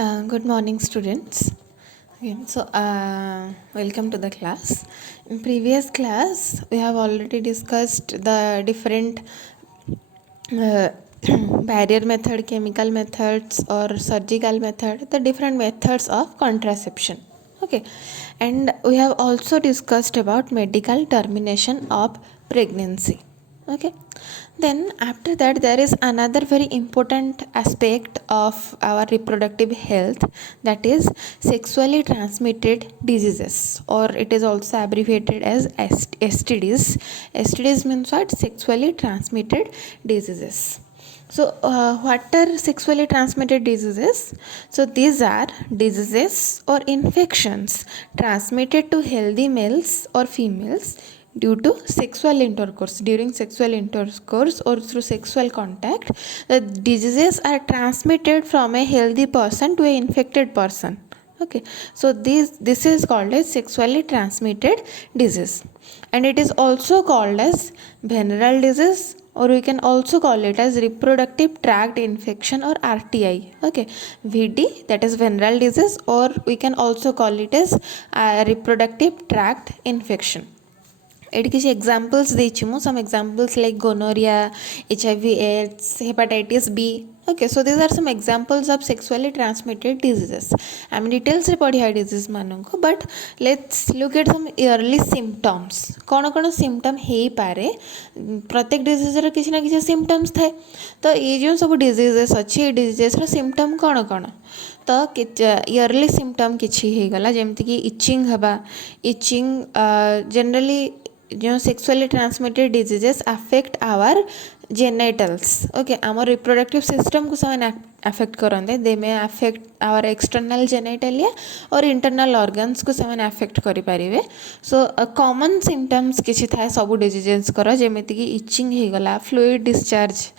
Good morning, students. Okay, welcome to the class. In previous class, we have already discussed the different uh, barrier method, chemical methods, or surgical method, the different methods of contraception. Okay, and we have also discussed about medical termination of pregnancy. Okay, then after that there is another very important aspect of our reproductive health, that is sexually transmitted diseases, or it is also abbreviated as STDs. STDs means what? Sexually transmitted diseases. So, what are sexually transmitted diseases? So, these are diseases or infections transmitted to healthy males or females due to sexual intercourse. During sexual intercourse or through sexual contact, the diseases are transmitted from a healthy person to an infected person. Okay, so this is called as sexually transmitted disease, and it is also called as venereal disease, or we can also call it as reproductive tract infection, or RTI. Okay, VD, that is venereal disease, or we can also call it as reproductive tract infection. ଏଠି କିଛି examples ଦେଇଛି ମୁଁ, some examples like gonorrhea, HIV AIDS, hepatitis B. Okay, so these are some examples of sexually transmitted diseases. ଆମେ ଡିଟେଲ୍ସରେ ପଢ଼ିବା disease ମାନଙ୍କୁ, but let's look at some early symptoms. କ'ଣ କ'ଣ symptom ହେଇପାରେ? ପ୍ରତ୍ୟେକ ଡିଜିଜ୍ର କିଛି ନା କିଛି ସିମ୍ପଟମ୍ସ ଥାଏ. ତ ଏଇ ଯେଉଁ ସବୁ ଡିଜିଜେସ୍ ଅଛି, ଏଇ ଡିଜିଜେସ୍ର ସିମ୍ପଟମ୍ କ'ଣ କ'ଣ? ତ ଇୟର୍ଲି ସିମ୍ପଟମ୍ କିଛି ହେଇଗଲା, ଯେମିତିକି ଇଚିଂ ହେବା. ଇଚିଂ ଜେନେରାଲି जो sexually transmitted diseases affect our genitals. Okay, our reproductive system को ସେମାନେ affect करते. They may affect our external genitalia or internal organs को ସେମାନେ affect करि परिवे. So common symptoms किछि थाए सब diseases करा, जेमिति कि itching हे गला, fluid discharge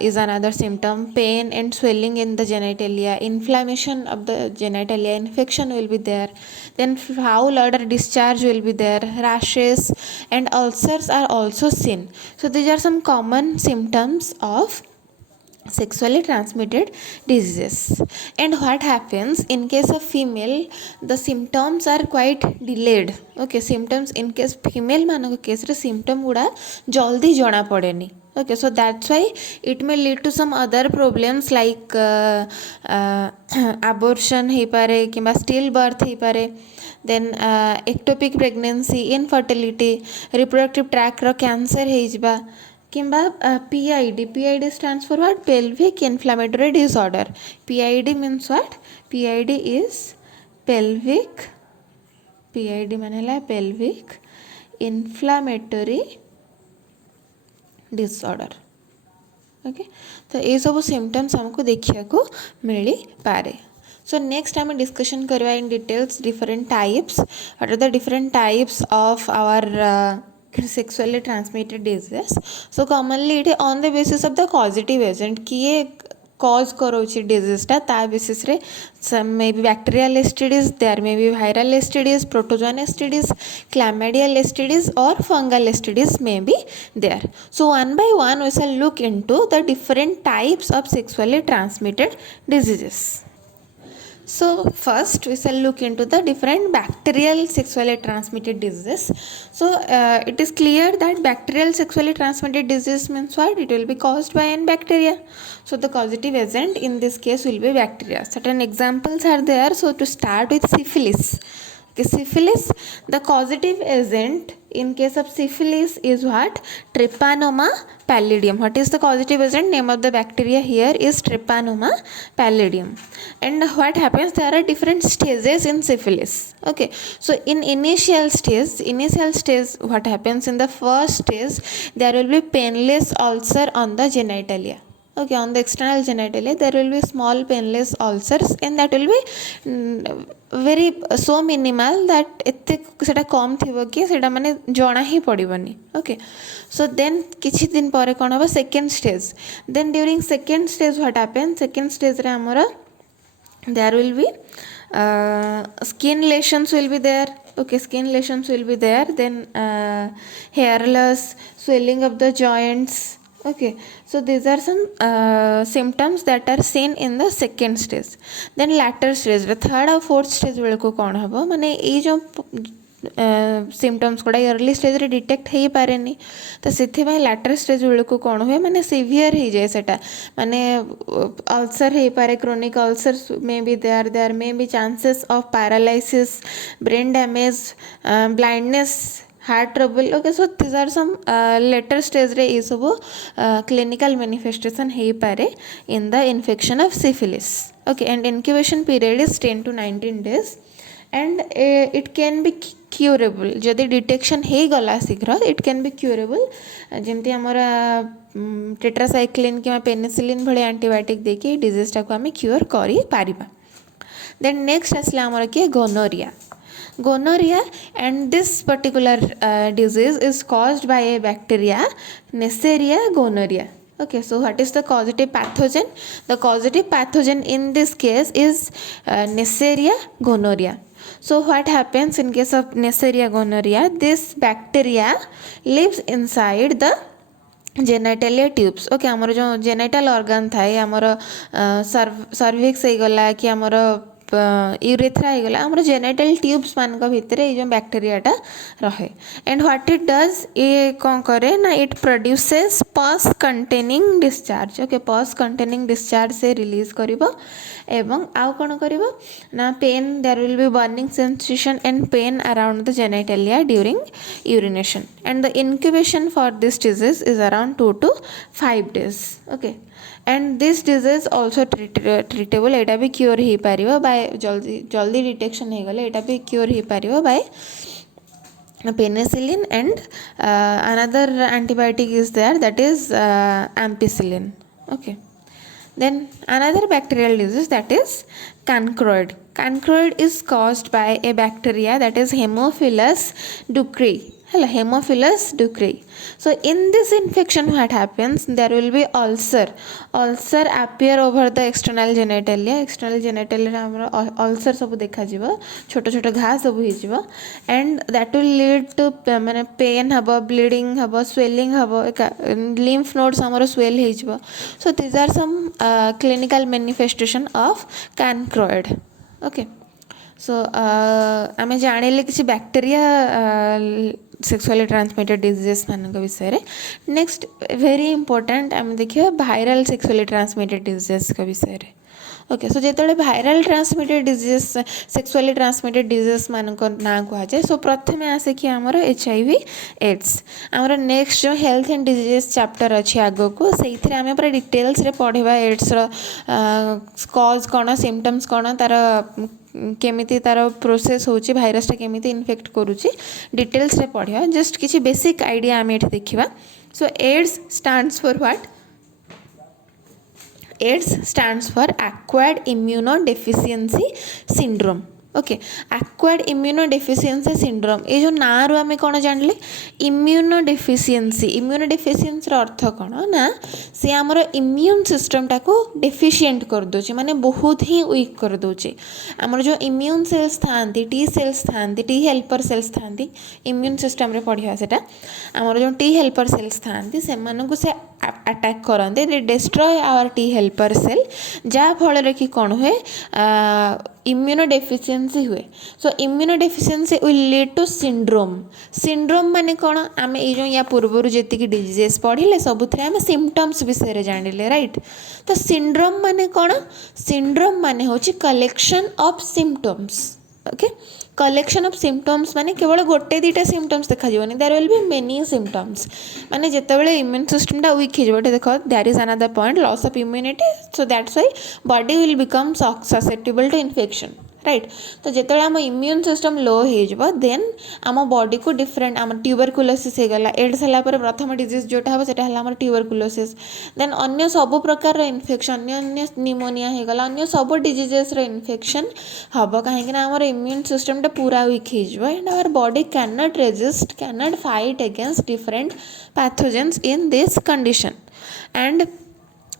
is another symptom, pain and swelling in the genitalia, inflammation of the genitalia, infection will be there, then foul odor discharge will be there, rashes and ulcers are also seen. So these are some common symptoms of sexually transmitted diseases. And what happens in case of female, the symptoms are quite delayed. Okay, symptoms in case female manako case re symptom guda jaldi jana padeni. Okay, so that's why it may lead to some other problems like abortion he pare kimba stillbirth he pare, then ectopic pregnancy, infertility, reproductive tract ro cancer he jiba, किंबा PID stands for what? Pelvic inflammatory disorder. PID means what? PID is pelvic, PID मानेला pelvic inflammatory disorder. Okay, तो ये सब symptoms हमको देखिया को मिली पारे. So next time discussion करवा in details different types. What are the different types of our sexually transmitted diseases? So commonly it is on the basis of the causative agent, किए cause करोची disease टा, ता basis रे some may be bacterial STDs, there may be viral STDs, protozoan STDs, chlamydial STDs or fungal STDs may be there. So one by one we shall look into the different types of sexually transmitted diseases. So first we shall look into the different bacterial sexually transmitted diseases. So it is clear that bacterial sexually transmitted disease means what? It will be caused by an bacteria. So the causative agent in this case will be bacteria. Certain examples are there. So to start with syphilis. Okay, syphilis, the causative agent in case of syphilis is what? Trypanosoma pallidum. What is the causative agent? Name of the bacteria here is Trypanosoma pallidum. And what happens? There are different stages in syphilis. Okay, so in initial stage, what happens? In the first stage, there will be painless ulcer on the genitalia. Okay, on the external genitalia there will be small painless ulcers, and that will be very so minimal that एते सेटा कम थिबो कि सेटा माने जणा ही पड़िबनी. Okay, so then किछि दिन परे कोन होबा? Second stage. Then during second stage what happens? Second stage रे हमरा there will be skin lesions will be there. Okay, skin lesions will be there. Then hair loss, swelling of the joints. Okay, so these are some symptoms that are seen in the second stage. Then later stage रे third और fourth stage बेलको कौन हबो माने ये जो symptoms गुड़ा early stage रे detect हो पारे नहीं तो से लाटर स्टेज बेलू कौन हुए माने सिवियर हो जाए सेटा माने अल्सर हो पारे chronic ulcer may be there may be chances of paralysis brain damage blindness heart trouble okay so this are some later stage रे ये सब क्लिनिकल मैनिफेस्टेशन हो पारे in the infection of syphilis okay and incubation period is 10 to 19 days and it can be curable जदि detection हो गला शीघ्र it can be curable जमती आमर टेट्रासाइक्लिन कि पेनिसिलिन भले एंटीबायोटिक देकी डिजीजटा को आम क्यूर कर पारिबा देन नेक्स्ट आसला आमर किए gonorrhea and this particular disease is caused by a bacteria Neisseria gonorrhea. Okay, so what is the causative pathogen? The causative pathogen in this case is Neisseria gonorrhea. So what happens in case of Neisseria gonorrhea? This bacteria lives inside the genitalia tubes okay आमर जो जेनाइटाल organ थाए आमर cervix हो गला कि आमर urethra हो गला आमर जेनाइटल ट्यूब्स मान भितर ये बैक्टेरियाटा रहे एंड व्हाट इट डज ये कौन करे ना it produces pus containing discharge okay pus containing discharge से रिलीज करिवो एवं आउ कौन करिवो ना pain there will be burning sensation and pain around the genitalia during urination and the incubation for this disease is around 2 to 5 days okay and this disease also treatable एटा भी cure हो पारिबो bye जल्दी detection हो गले एटा भी cure हो पारिबो bye penicillin and another antibiotic is there that is ampicillin okay then another bacterial disease that is cancroid is caused by a bacteria that is Haemophilus ducreyi Haemophilus ducreyi. So in this infection what happens there will be ulcer appear over the external genitalia हमरो ulcer सब देखा जीवो छोट छोट घा सब हो जीवो and that will lead to माने pain हबो bleeding हबो swelling हबो lymph nodes हमरो swell हो जीवो so these are some clinical manifestation of cancroid okay so आमे जानिले किसी बैक्टीरिया सेक्सुअली ट्रांसमिटेड डिजीजेस मान विषय नेक्स्ट वेरी इंपोर्टेंट आम देखिए वायरल सेक्सुअली ट्रांसमिटेड डिजीजेस का विषय ओके सो जो viral transmitted diseases sexually transmitted diseases मान ना कहुए सो प्रथम आसे कि आमर HIV एड्स आमर नेक्स्ट जो हेल्थ एंड डिजीजेस चैप्टर अच्छी आग को से आम पूरा डिटेल्स रे पढ़ा एड्स कॉज कौन सिम्पटम्स कौन तार केमिति तार प्रोसेस होची भाइरसटा केमिति इन्फेक्ट करूची डिटेल्स रे पढ़िया जस्ट किसी बेसिक आइडिया आम ये देखा so AIDS stands for what AIDS stands for acquired immunodeficiency syndrome okay acquired immunodeficiency syndrome ये जो ना रू आम कौन जानले इम्यूनोडेफिशिएंसी अर्थ कौन ना सी आमर इम्यून सिस्टम टाको डेफिशिएंट कर दोचे माने बहुत ही वीक कर दोचे आमर जो इम्यून सेल्स थांती टी सेल्स थांती टी हेल्पर सेल्स थांती इम्यून सिस्टम रे पढ़िया सेटा आमर जो टी हेल्पर सेल्स थांती से मानकु से अटैक करते they destroy our T helper cell जहाँ फल कि कौन हुए इम्यूनोडेफिशिएंसी हुए so immunodeficiency will lead to syndrome माने कौन आम ये या पूर्वर जी डिजीजेस पढ़ले सबुथ आम सिम्पटम्स विषय जानिले राइट तो सिंड्रोम माने कौन सिंड्रोम माने होची collection of symptoms okay collection of symptoms माने केवल गोटे दुटा सिम्पटम्स देखा जीवनी there will be many symptoms माने जेतेबेले इम्यून सिस्टमटा वीक हो जाए देखो that is another point loss of immunity so that's why body will become susceptible to infection right तो जिते आम इम्यून सिस्टम लो हो देन आम बॉडी को डिफरेंट आम ट्यूबरकुलोसिस हो गला एड्स है प्रथम डिजीज जोटा हम सेटा है ट्यूबरकुलोसिस देन अन्य सब प्रकार इन्फेक्शन अन्य निमोनिया हो गला अन्य सब डिजीजेस इन्फेक्शन हम कहीं आम इम्यून सिस्टमटा पूरा वीक हो and our body can not resist can not fight against different pathogens in this condition and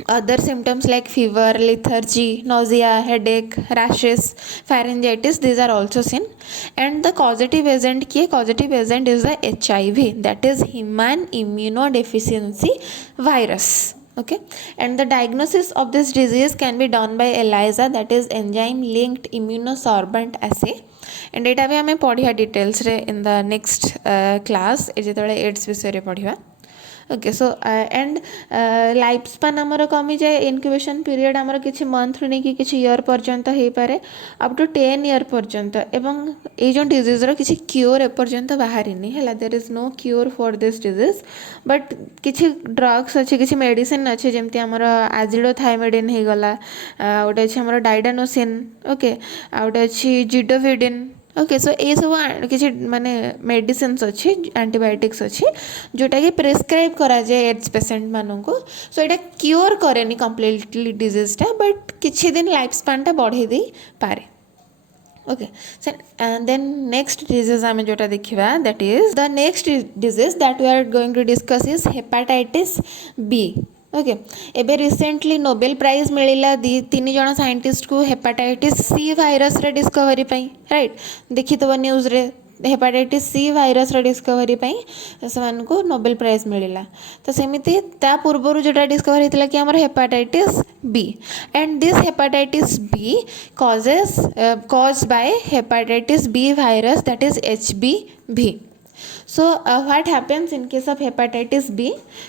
other symptoms like fever, lethargy, nausea, headache, rashes, pharyngitis, these are also seen. And the causative agent is the HIV, that is human immunodeficiency virus. Okay, and the diagnosis of this disease can be done by ELISA, that is enzyme linked immunosorbent assay. and एटा भी आमे पढ़िया details रे in the next class जेतबेले AIDS विषय पढ़िया. Okay so and life span आमर कमी जाए इनक्यूबेशन पीरियड आमर किछि मंथ नहीं कि किछि ईयर पर्यंत हो पारे अप टू 10 ईयर पर्यंत. एवं ये जो डिजीज रो किछि क्योर एपर्यंत बाहरी नहीं है. There is no cure for this disease but किछि ड्रग्स अच्छे किछि मेडिसिन अच्छे जमती आमर एजिडोथाइमेडिन हो गला गोटे अच्छे आमर डाइडानोसिन. ओके आ गोटे अच्छी जिडोविडिन. ओके सो ये सब किसी माने मेडिसिन्स अच्छी एंटीबायोटिक्स अच्छी जोटा कि प्रेस्क्राइब करा जाए एड्स पेशेंट मानू को. सो ये क्योर करेनि कम्प्लीटली डिजीजटा बट किछि दिन लाइफ स्पानटा बढ़े दे पारे. ओके देन नेक्स्ट डिजीज आम जोटा देखा that is the next disease that we are going to discuss is hepatitis B. Okay एबे रिसेंटली नोबेल प्राइज मिला 3 जण साइंटिस्ट को हेपाटाइटिस सी वायरस रे डिस्कवरी पाई. राइट देखी तो न्यूज रे हेपाटाइटिस सी वायरस रे डिस्कवरी पाई से नोबेल प्राइज मिला. तो सेमिति ता पूर्व जोटा डिस्कवर होता कि आमर hepatitis B and this hepatitis B cause by hepatitis B virus that is HBV. So what happens in case of hepatitis B?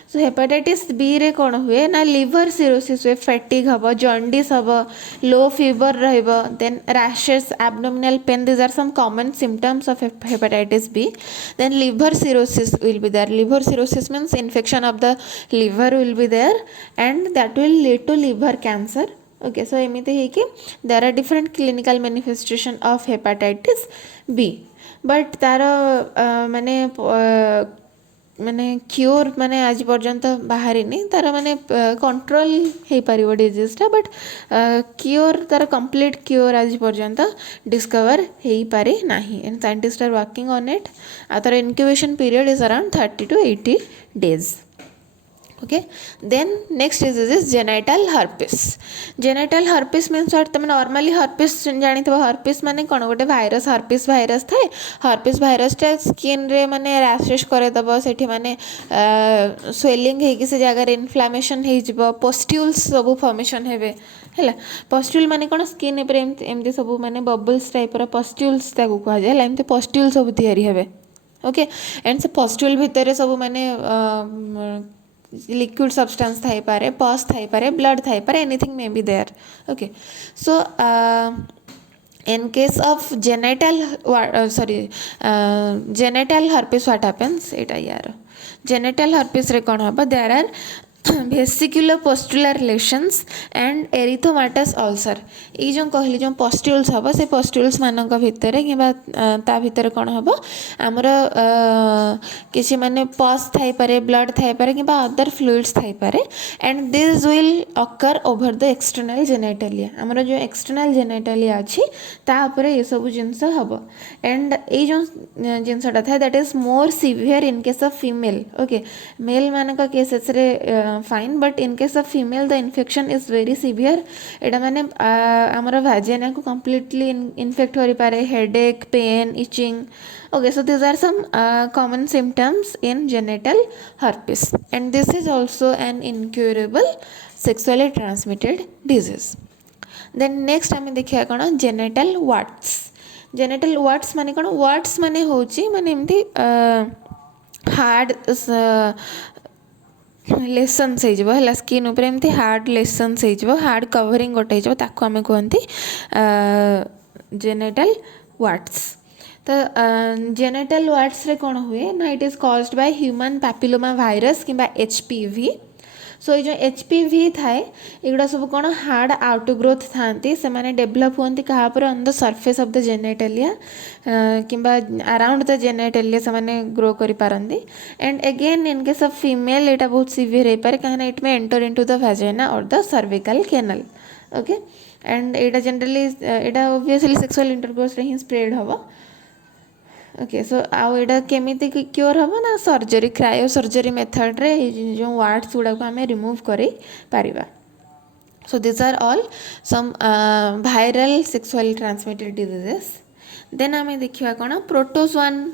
So hepatitis B रे कौन हुए ना liver cirrhosis हुए, fatigue hub, jaundice hub, low fever Rahab, then rashes, abdominal pain, these are some common symptoms of hepatitis B. Then liver cirrhosis will be there. Liver cirrhosis means infection of the liver will be there and that will lead to liver cancer. Okay, so एमिति है कि there are different clinical manifestation of hepatitis B. But तार माने माने cure माने आज पर्यंत बाहरी नहीं तार माने कंट्रोल हो पार डिजीजटा बट क्योर तार कंप्लीट क्योर आज पर्यंत डिस्कवर हो पारे नाही. And scientist are working on it. आ तार incubation period is around 30 to 80 days. Okay then next disease is genital herpes. Genital herpes means what तुम नॉर्मली हर्पिस जानी थो. हर्पिस माने कौन गोटे भाइरस हर्पिस भाइरस थाए. हर्पिस भाइरसटा स्किन रे माने रैशेस करदेव सेठी माने स्वेलिंग होगी से जगह इनफ्लामेशन हो पस्ट्यूल्स सब फॉर्मेशन हेबे है. पस्ट्यूल माने कौन स्किन ऊपर एमती सब माने बबल्स टाइपर पस्ट्यूल्स ताकू कह जाए एमती पस्ट्यूल सब तैयारी हेबे. ओके एंड से पस्ट्यूल भितर सब माने लिक्विड सब्सटेंस थाई पारे, पस थाई पारे, ब्लड थाई पारे, anything may be there. Okay so in case of genital herpes what happens एटा यार genital herpes रे कौन हबा there are vesicular pustular lesions and erythematous ulcer. ये जो कहली जो पस्ट्यूल्स हम से पस्ट्यूल्स मानक भितर कि ता भितर कौन हम आमर किसी माने पस थाई पारे, ब्लड थाई पारे कि अदर फ्लुइड्स थाई पारे and this will occur over the external genitalia. आमर जो एक्सटर्नल जेनाइटालिया अच्छी ता ऊपर ये सब जिनस हम एंड ये जो जिनसटा था that is more severe in case of female. Okay male मानक केसेस रे fine but in case of female the infection is very severe. एटा माने आमर भाजिना को कम्प्लीटली इन्फेक्ट हो पारे, headache, pain, itching. Okay so this are some common symptoms in genital herpes and this is also an incurable sexually transmitted disease. Then next आम देखा कौन जेनिटल वार्ट्स. जेनिटल वार्ट्स माने कौन वार्ट्स माने होची माने एमती हार्ड लेसन्स है स्किन उपर एमती हार्ड लेसन्स हो हार्ड कवरिंग गोटे हो आम कहती जेनिटल वार्ट्स. तो जेनिटल वार्ट्स रे कौन हुए ना it is caused by human papilloma virus कि HPV. सो ये जो HPV थाए एगुड़ा सब कौन हार्ड आउट ग्रोथ थांती से माने डेभलप होती क्या on the surface of the genitalia कि अराउंड द जेनिटालिया से माने ग्रो करी पारंती and again in case of female एटा बहुत सिवियर हो पारे कहीं it may enter into the vagina और the cervical canal. Okay and एटा जनरली एटा ऑब्वियसली सेक्सुअल इंटरकोर्स रे ही स्प्रेड हबो. ओके सो आउ एटा केमिति क्योर हम ना सर्जरी क्रायो सर्जरी मेथड रे जो वार्ड्स गुड़ा को आम रिमूव करी Paribas. So these are all some viral sexually transmitted diseases. Then आम देखा कौन प्रोटोजोआन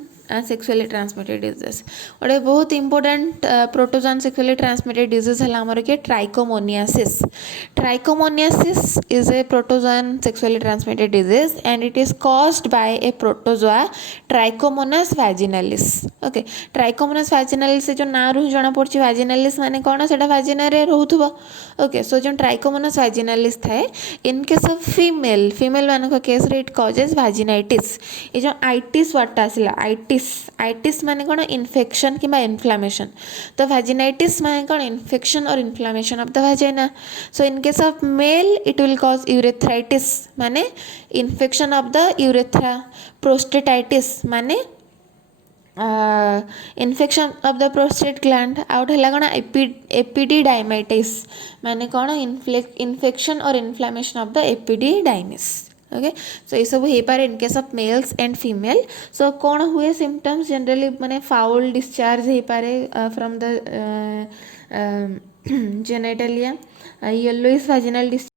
सेक्सुअली ट्रांसमिटेड डिजीज गोटे बहुत important protozoan sexually transmitted disease है आमर किए trichomoniasis. Trichomoniasis is a protozoan sexually transmitted disease and it is caused by a protozoa trichomonas vaginalis. Okay, trichomonas vaginalis जो ना रू जना पड़ी वैजिनालिस माने कौन से वैजिना रोथुब. ओके, सो जो ट्राइकोमोनास वैजिनालिस थाए इन केस ऑफ फीमेल मान केस रे इट कॉजेज वैजिनाइटिस. ये जो आइटिस वर्डटा आसला आइटिस माने कौन इन्फेक्शन कि इन्फ्लामेशन. तो वैजिनाइटिस माने कौन इन्फेक्शन और inflammation of the vagina. So in case of male it will cause urethritis माने infection of the urethra. Prostatitis माने infection of the prostate gland. आउट है कौन एपिडिडाइमाइटिस माने कौन इन्फेक्शन और inflammation of the epididymis. Okay, so ये सब हो पारे in case of males and female. So कौन हुए सिम्पटम्स जनरली माने फाउल डिस्चार्ज हो पारे from the genitalia, yellowish vaginal discharge